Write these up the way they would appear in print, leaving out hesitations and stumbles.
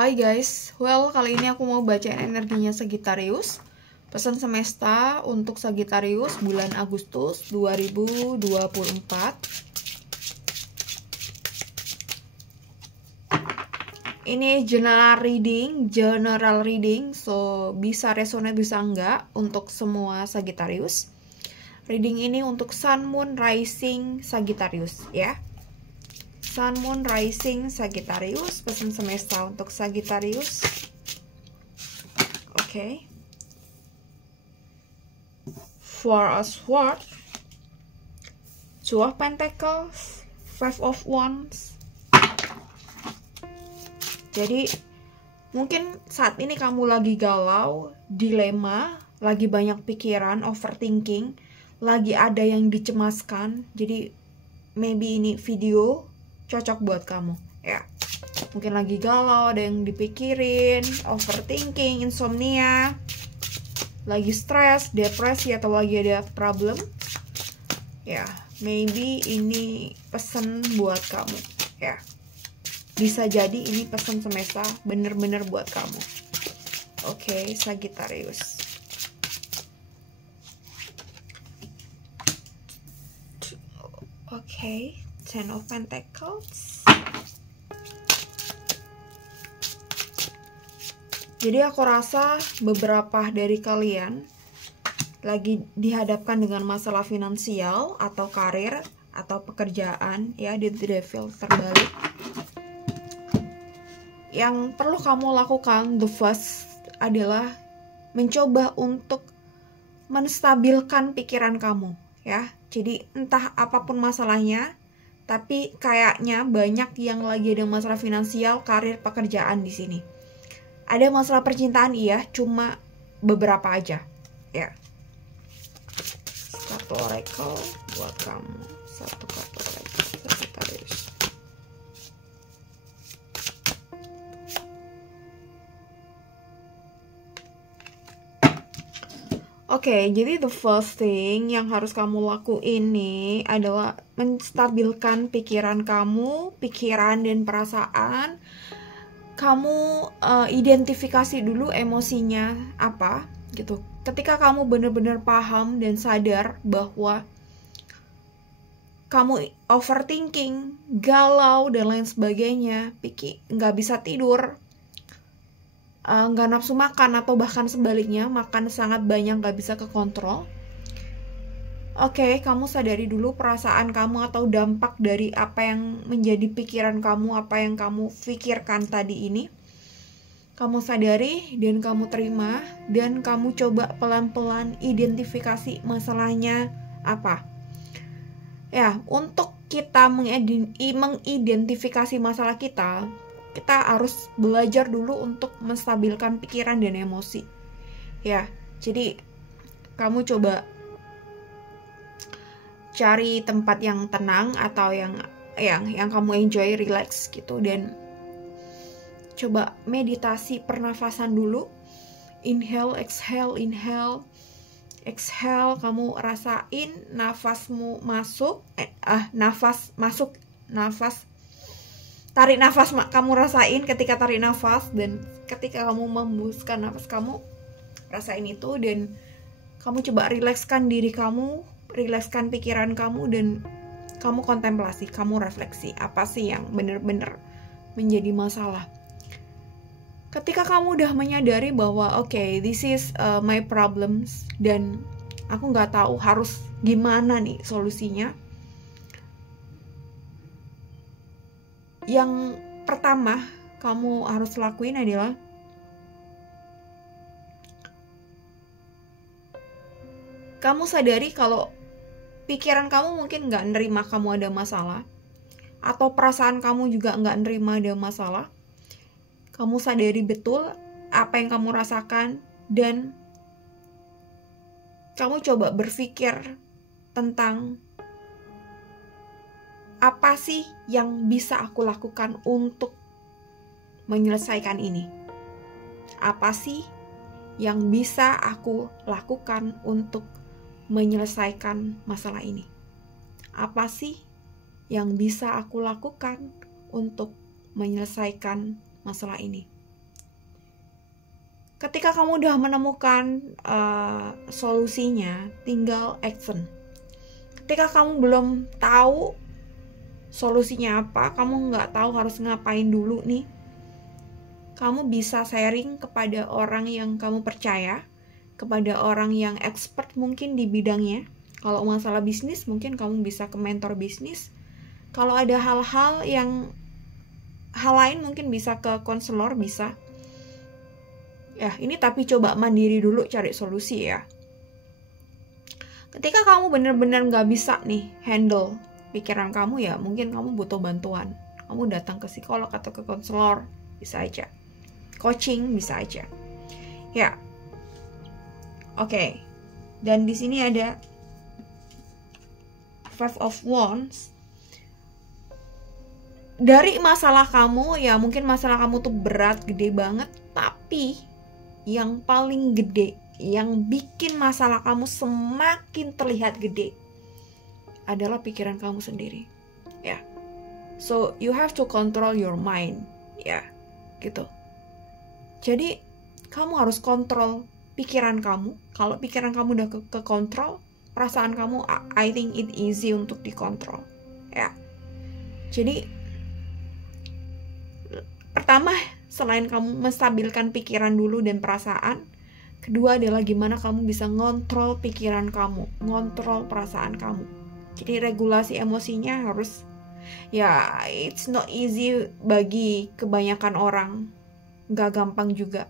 Hai guys, kali ini aku mau bacain energinya Sagittarius. Pesan semesta untuk Sagittarius bulan Agustus 2024. Ini general reading, so bisa resonate bisa enggak untuk semua Sagittarius. Reading ini untuk Sun, Moon, Rising Sagittarius ya. Sun, Moon, Rising Sagittarius, pesan semesta untuk Sagittarius. Oke. Four of Swords, Two of Pentacles, Five of Wands. Jadi mungkin saat ini kamu lagi galau, dilema, lagi banyak pikiran, overthinking, lagi ada yang dicemaskan. Jadi maybe ini video cocok buat kamu ya. Mungkin lagi galau, ada yang dipikirin, overthinking, insomnia, lagi stres, depresi, atau lagi ada problem ya. Maybe ini pesan buat kamu ya. Bisa jadi ini pesan semesta bener-bener buat kamu. Oke, Sagittarius. Oke, Ten of Pentacles. Jadi aku rasa beberapa dari kalian lagi dihadapkan dengan masalah finansial atau karir atau pekerjaan ya, di The Devil terbalik. Yang perlu kamu lakukan, the first adalah mencoba untuk menstabilkan pikiran kamu ya. Jadi entah apapun masalahnya, tapi kayaknya banyak yang lagi ada masalah finansial, karir, pekerjaan di sini. Ada masalah percintaan iya, cuma beberapa aja ya. Satu oracle buat kamu, satu kartu oracle Sagittarius. Oke, jadi the first thing yang harus kamu lakuin nih adalah menstabilkan pikiran kamu, pikiran dan perasaan. Kamu identifikasi dulu emosinya apa gitu. Ketika kamu benar-benar paham dan sadar bahwa kamu overthinking, galau dan lain sebagainya, nggak bisa tidur, nggak nafsu makan, atau bahkan sebaliknya makan sangat banyak nggak bisa kekontrol. Oke, kamu sadari dulu perasaan kamu atau dampak dari apa yang menjadi pikiran kamu, apa yang kamu pikirkan tadi ini. Kamu sadari dan kamu terima, dan kamu coba pelan-pelan identifikasi masalahnya apa. Ya, untuk kita mengidentifikasi masalah kita harus belajar dulu untuk menstabilkan pikiran dan emosi. Ya, jadi kamu coba cari tempat yang tenang atau yang kamu enjoy, relax gitu, dan coba meditasi pernafasan dulu. Inhale, exhale, inhale, exhale. Kamu rasain nafasmu masuk, nafas masuk, nafas tarik nafas, kamu rasain ketika tarik nafas, dan ketika kamu membuskan nafas kamu rasain itu, dan kamu coba rilekskan diri kamu, rilekskan pikiran kamu, dan kamu kontemplasi, kamu refleksi apa sih yang benar-benar menjadi masalah. Ketika kamu udah menyadari bahwa okay, this is my problems, dan aku nggak tahu harus gimana nih solusinya, yang pertama kamu harus lakuin adalah kamu sadari kalau pikiran kamu mungkin nggak nerima kamu ada masalah, atau perasaan kamu juga nggak nerima ada masalah. Kamu sadari betul apa yang kamu rasakan, dan kamu coba berpikir tentang apa sih yang bisa aku lakukan untuk menyelesaikan ini. Apa sih yang bisa aku lakukan untuk menyelesaikan masalah ini? Apa sih yang bisa aku lakukan untuk menyelesaikan masalah ini? ketika kamu udah menemukan solusinya, tinggal action. Ketika kamu belum tahu solusinya apa, kamu nggak tahu harus ngapain dulu nih, kamu bisa sharing kepada orang yang kamu percaya, kepada orang yang expert mungkin di bidangnya. Kalau masalah bisnis, mungkin kamu bisa ke mentor bisnis. Kalau ada hal lain mungkin bisa ke konselor, bisa. Ya, ini tapi coba mandiri dulu cari solusi ya. Ketika kamu benar-benar nggak bisa nih handle pikiran kamu, ya mungkin kamu butuh bantuan. Kamu datang ke psikolog atau ke konselor, bisa aja. Coaching bisa aja. Ya. Oke. Dan di sini ada Five of Wands. Dari masalah kamu, ya mungkin masalah kamu tuh berat, gede banget, tapi yang paling gede, yang bikin masalah kamu semakin terlihat gede adalah pikiran kamu sendiri. Ya. So you have to control your mind, ya. Gitu. Jadi kamu harus kontrol pikiran kamu. Kalau pikiran kamu udah ke kontrol, perasaan kamu, I think it easy untuk dikontrol. Ya. Jadi pertama, selain kamu menstabilkan pikiran dulu dan perasaan, kedua adalah gimana kamu bisa ngontrol pikiran kamu, ngontrol perasaan kamu. Jadi regulasi emosinya harus, ya it's not easy bagi kebanyakan orang, gak gampang juga,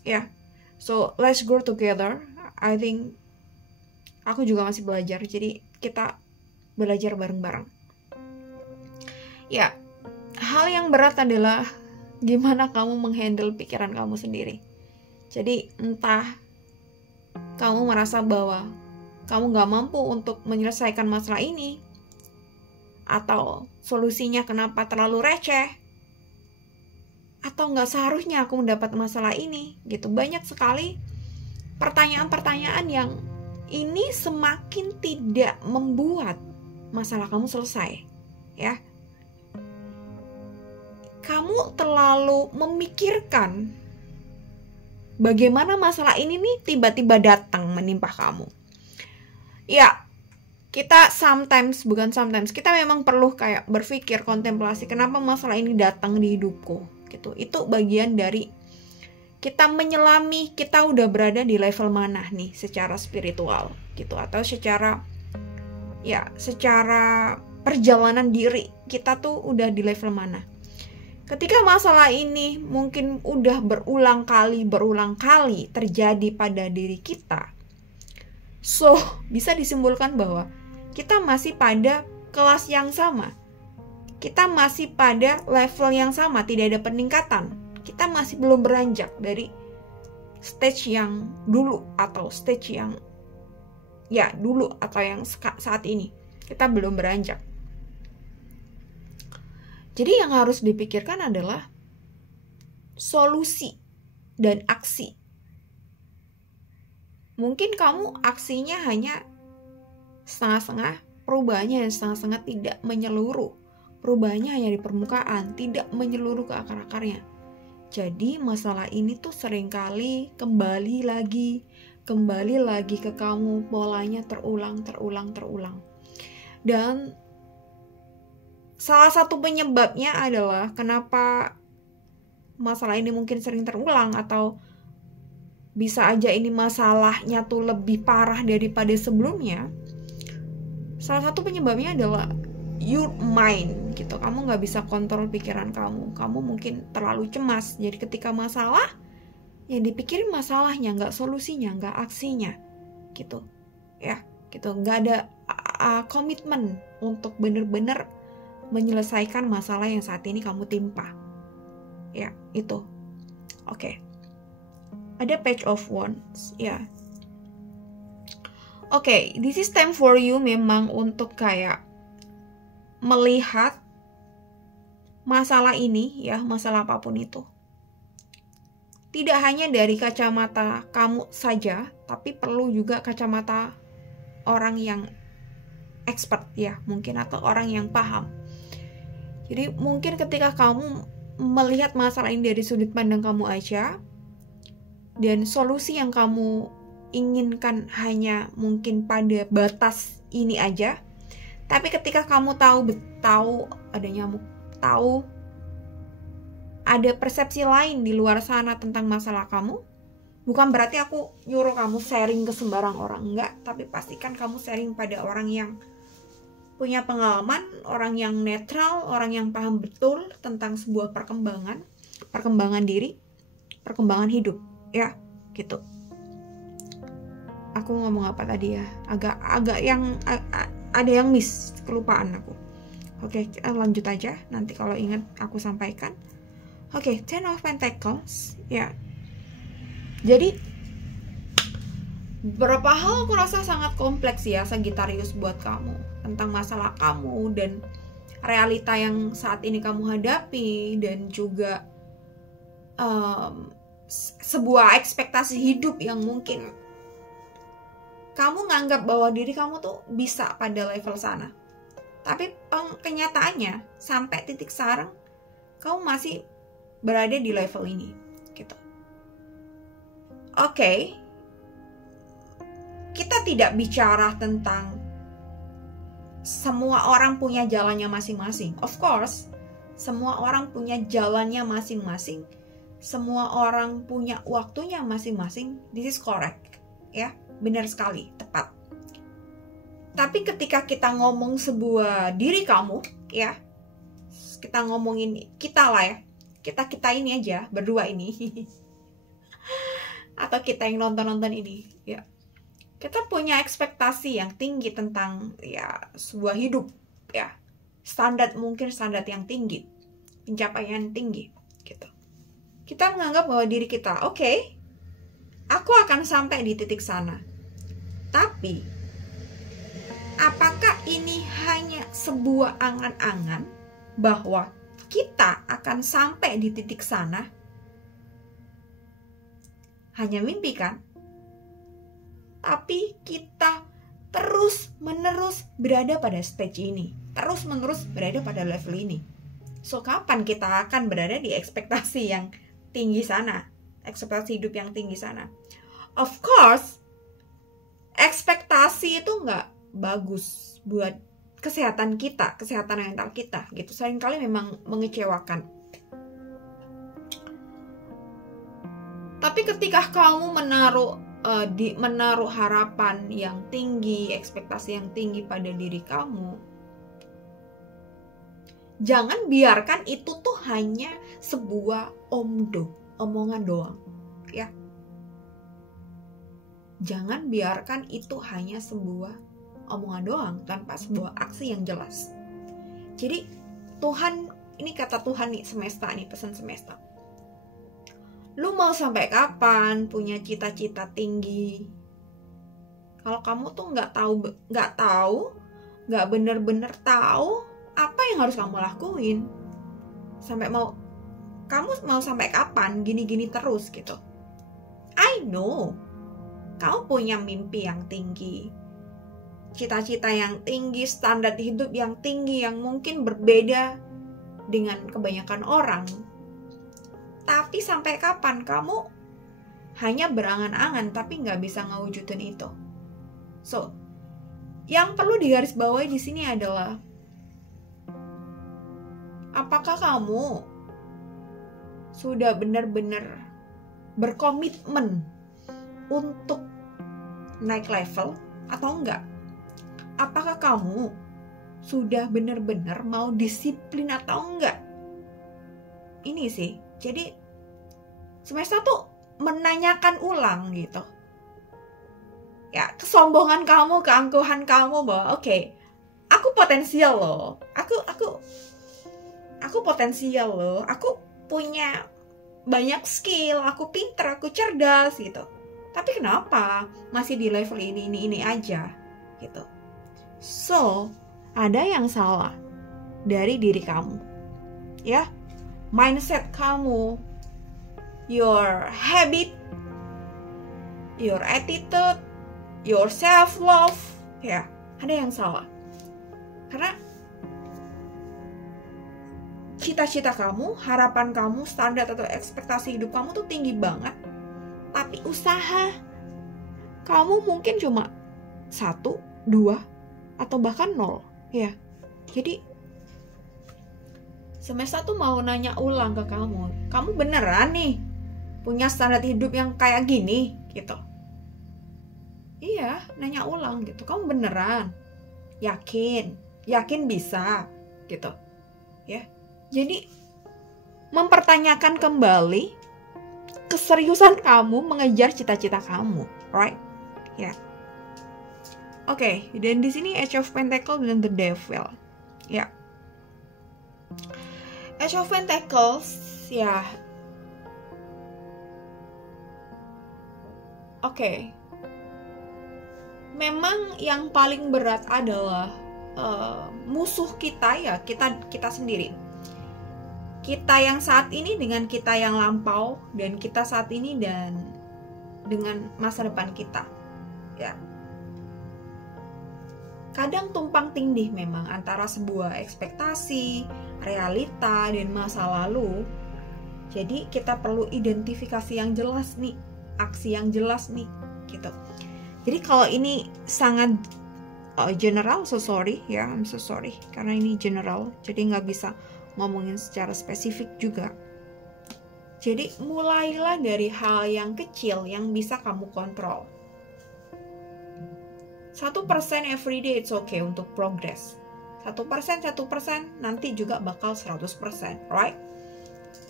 ya. So let's grow together. I think aku juga masih belajar, jadi kita belajar bareng-bareng. Ya, hal yang berat adalah gimana kamu menghandle pikiran kamu sendiri. Jadi entah kamu merasa bahwa kamu gak mampu untuk menyelesaikan masalah ini, atau solusinya kenapa terlalu receh, atau gak seharusnya aku mendapat masalah ini, gitu. Banyak sekali pertanyaan-pertanyaan yang ini semakin tidak membuat masalah kamu selesai, ya. Kamu terlalu memikirkan bagaimana masalah ini nih tiba-tiba datang menimpa kamu. Ya, kita kita memang perlu kayak berpikir, kontemplasi, kenapa masalah ini datang di hidupku, gitu. Itu bagian dari kita menyelami, kita udah berada di level mana nih secara spiritual, gitu, atau secara perjalanan diri kita tuh udah di level mana. Ketika masalah ini mungkin udah berulang kali terjadi pada diri kita, so bisa disimpulkan bahwa kita masih pada kelas yang sama, kita masih pada level yang sama, tidak ada peningkatan. Kita masih belum beranjak dari stage yang dulu atau stage yang dulu atau yang saat ini. Kita belum beranjak. Jadi yang harus dipikirkan adalah solusi dan aksi. Mungkin kamu aksinya hanya setengah-setengah, perubahannya yang setengah-setengah, tidak menyeluruh. Perubahannya hanya di permukaan, tidak menyeluruh ke akar-akarnya. Jadi masalah ini tuh seringkali kembali lagi ke kamu, polanya terulang. Dan salah satu penyebabnya adalah kenapa masalah ini mungkin sering terulang, atau bisa aja ini masalahnya tuh lebih parah daripada sebelumnya. Salah satu penyebabnya adalah your mind, gitu. Kamu gak bisa kontrol pikiran kamu. Kamu mungkin terlalu cemas. Jadi ketika masalah, yang dipikirin masalahnya, gak solusinya, gak aksinya, gitu. Ya, gitu. Gak ada komitmen untuk bener-bener menyelesaikan masalah yang saat ini kamu timpa. Ya, itu. Oke. Ada Page of Wands, ya. Oke, this is time for you memang untuk kayak melihat masalah ini, ya, masalah apapun itu. Tidak hanya dari kacamata kamu saja, tapi perlu juga kacamata orang yang expert, ya, mungkin, atau orang yang paham. Jadi mungkin ketika kamu melihat masalah ini dari sudut pandang kamu aja, dan solusi yang kamu inginkan hanya mungkin pada batas ini aja. Tapi ketika kamu tahu ada nyamuk, tahu ada persepsi lain di luar sana tentang masalah kamu, bukan berarti aku nyuruh kamu sharing ke sembarang orang, enggak. Tapi pastikan kamu sharing pada orang yang punya pengalaman, orang yang netral, orang yang paham betul tentang sebuah perkembangan diri, perkembangan hidup, ya, gitu. Aku ngomong apa tadi ya? Agak yang ada yang miss, kelupaan aku. Oke, lanjut aja. Nanti kalau ingat aku sampaikan. Oke, Ten of Pentacles, ya. Jadi beberapa hal aku rasa sangat kompleks ya, Sagittarius, buat kamu, tentang masalah kamu dan realita yang saat ini kamu hadapi, dan juga sebuah ekspektasi hidup yang mungkin kamu nganggap bahwa diri kamu tuh bisa pada level sana. Tapi kenyataannya sampai titik sekarang kamu masih berada di level ini, gitu. Oke. Kita tidak bicara tentang semua orang punya jalannya masing-masing. Of course, semua orang punya jalannya masing-masing. Semua orang punya waktunya masing-masing. This is correct, ya. Benar sekali, tepat. Tapi ketika kita ngomong sebuah diri kamu, ya, kita ngomongin kita lah ya, kita ini aja, berdua ini, atau kita yang nonton ini, ya, kita punya ekspektasi yang tinggi tentang, ya, sebuah hidup, ya, mungkin standar yang tinggi, pencapaian tinggi, gitu. Kita menganggap bahwa diri kita, oke, aku akan sampai di titik sana. Tapi apakah ini hanya sebuah angan-angan bahwa kita akan sampai di titik sana? Hanya mimpi kan? Tapi kita terus-menerus berada pada stage ini, terus-menerus berada pada level ini. So, kapan kita akan berada di ekspektasi yang tinggi sana? Ekspektasi hidup yang tinggi sana. Of course, ekspektasi itu nggak bagus buat kesehatan kita, kesehatan mental kita, gitu. Seringkali memang mengecewakan. Tapi ketika kamu menaruh harapan yang tinggi, ekspektasi yang tinggi pada diri kamu, jangan biarkan itu tuh hanya sebuah omongan doang, ya. Jangan biarkan itu hanya sebuah omongan doang tanpa sebuah aksi yang jelas. Jadi Tuhan, ini kata Tuhan nih, semesta nih, pesan semesta. Lu mau sampai kapan punya cita-cita tinggi? Kalau kamu tuh nggak bener-bener tahu apa yang harus kamu lakuin, kamu mau sampai kapan gini-gini terus, gitu. I know kamu punya mimpi yang tinggi, cita-cita yang tinggi, standar hidup yang tinggi yang mungkin berbeda dengan kebanyakan orang. Tapi sampai kapan kamu hanya berangan-angan tapi nggak bisa ngewujudin itu? So, yang perlu digarisbawahi di sini adalah, apakah kamu sudah benar-benar berkomitmen untuk naik level atau enggak? Apakah kamu sudah benar-benar mau disiplin atau enggak? Ini sih, jadi semesta tuh menanyakan ulang, gitu. Ya, kesombongan kamu, keangkuhan kamu bahwa oke, aku potensial loh. Aku potensial loh. Aku punya banyak skill, aku pinter, aku cerdas, gitu. Tapi kenapa masih di level ini aja, gitu. So, ada yang salah dari diri kamu, ya. Mindset kamu, your habit, your attitude, your self-love, ya, ada yang salah. Karena cita-cita kamu, harapan kamu, standar atau ekspektasi hidup kamu tuh tinggi banget. Tapi Tapi usaha kamu mungkin cuma 1, 2, atau bahkan 0 ya. Jadi semesta tuh mau nanya ulang ke kamu beneran nih punya standar hidup yang kayak gini gitu? Iya, nanya ulang gitu. Kamu beneran yakin bisa gitu ya. Jadi mempertanyakan kembali keseriusan kamu mengejar cita-cita kamu, right? Ya. Oke, dan di sini Age of Pentacles dan The Devil. Ya. Age of Pentacles, ya. Oke. Memang yang paling berat adalah musuh kita ya, kita sendiri. Kita yang saat ini dengan kita yang lampau, dan kita saat ini dan dengan masa depan kita. Ya. Kadang tumpang tindih memang antara sebuah ekspektasi, realita, dan masa lalu. Jadi kita perlu identifikasi yang jelas nih, aksi yang jelas nih, gitu. Jadi kalau ini sangat general, so sorry ya, I'm so sorry karena ini general, jadi nggak bisa ngomongin secara spesifik juga. Jadi mulailah dari hal yang kecil yang bisa kamu kontrol. 1% everyday it's okay untuk progress. 1% nanti juga bakal 100%, right?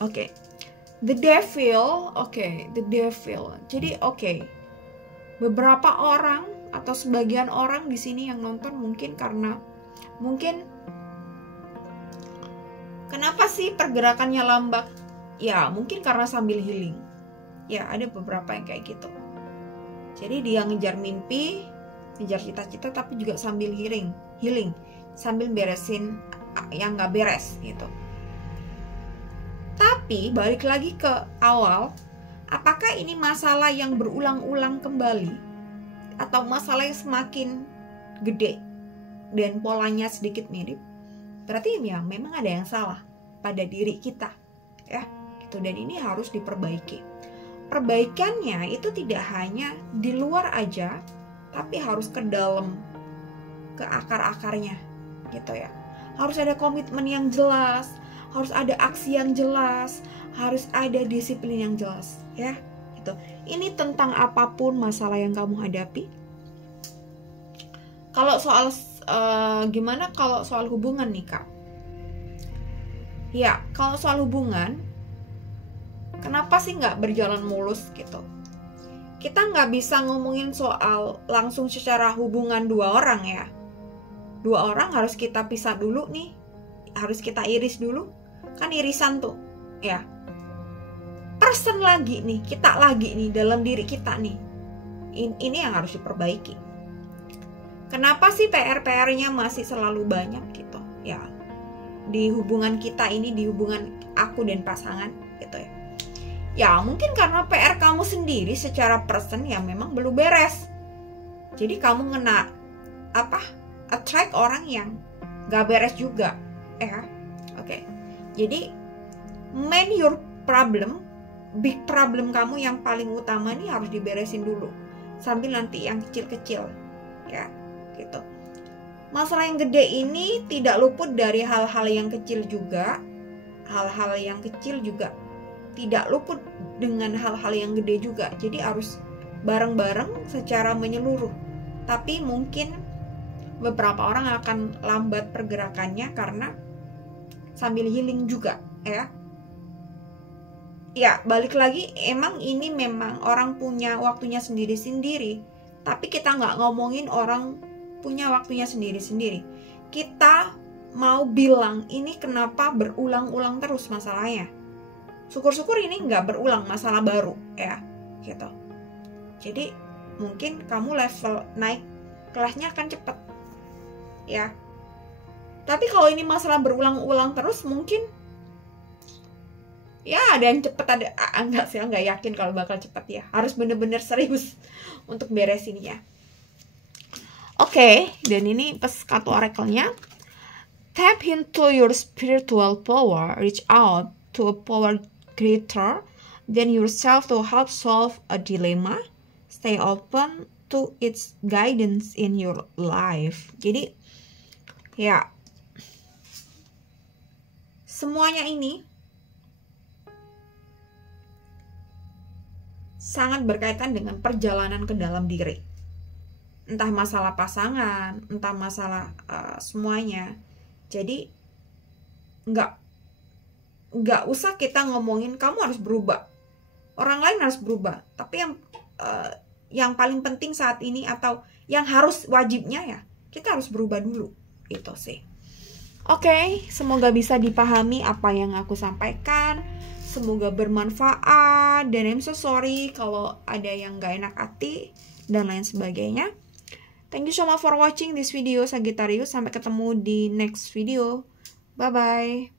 Oke. The Devil, The Devil. Jadi beberapa orang atau sebagian orang di sini yang nonton mungkin kenapa sih pergerakannya lambat? Ya, mungkin karena sambil healing. Ya, ada beberapa yang kayak gitu. Jadi dia ngejar mimpi, ngejar cita-cita, tapi juga sambil healing, sambil beresin yang nggak beres gitu. Tapi balik lagi ke awal, apakah ini masalah yang berulang-ulang kembali atau masalah yang semakin gede dan polanya sedikit mirip? Berarti ya memang ada yang salah pada diri kita ya gitu, dan ini harus diperbaiki. Perbaikannya itu tidak hanya di luar aja, tapi harus ke dalam, ke akar-akarnya gitu ya. Harus ada komitmen yang jelas, harus ada aksi yang jelas, harus ada disiplin yang jelas ya gitu. Ini tentang apapun masalah yang kamu hadapi. Kalau soal gimana kalau soal hubungan nih Kak? Ya, kalau soal hubungan, kenapa sih nggak berjalan mulus gitu? Kita nggak bisa ngomongin soal langsung secara hubungan dua orang ya. Dua orang harus kita pisah dulu nih, harus kita iris dulu. Kan irisan tuh ya. Person lagi nih, kita lagi nih dalam diri kita nih. Ini yang harus diperbaiki. Kenapa sih PR-nya masih selalu banyak gitu ya? Di hubungan kita ini, di hubungan aku dan pasangan gitu ya. Ya mungkin karena PR kamu sendiri secara person ya memang belum beres. Jadi kamu attract orang yang gak beres juga ya. Oke. Jadi main your problem, big problem kamu yang paling utama nih harus diberesin dulu, sambil nanti yang kecil-kecil ya gitu. Masalah yang gede ini tidak luput dari hal-hal yang kecil juga. Hal-hal yang kecil juga tidak luput dengan hal-hal yang gede juga. Jadi harus bareng-bareng secara menyeluruh. Tapi mungkin beberapa orang akan lambat pergerakannya karena sambil healing juga ya. Ya, balik lagi, emang ini memang orang punya waktunya sendiri-sendiri. Tapi kita nggak ngomongin orang punya waktunya sendiri-sendiri. Kita mau bilang ini kenapa berulang-ulang terus masalahnya. Syukur-syukur ini nggak berulang masalah baru ya gitu. Jadi mungkin kamu level naik kelasnya akan cepet ya. Tapi kalau ini masalah berulang-ulang terus, mungkin ya ada yang cepet, ada enggak sih, nggak yakin kalau bakal cepet ya. Harus bener-bener serius untuk beresinnya. Oke, dan ini pas kartu oracle-nya. Tap into your spiritual power, reach out to a power greater then yourself to help solve a dilemma. Stay open to its guidance in your life. Jadi ya, semuanya ini sangat berkaitan dengan perjalanan ke dalam diri. Entah masalah pasangan, entah masalah semuanya. Jadi nggak usah kita ngomongin kamu harus berubah, orang lain harus berubah. Tapi yang paling penting saat ini, atau yang harus wajibnya ya, kita harus berubah dulu. Itu sih. Oke, semoga bisa dipahami apa yang aku sampaikan. Semoga bermanfaat. Dan I'm so sorry kalau ada yang gak enak hati dan lain sebagainya. Thank you so much for watching this video, Sagittarius. Sampai ketemu di next video. Bye-bye.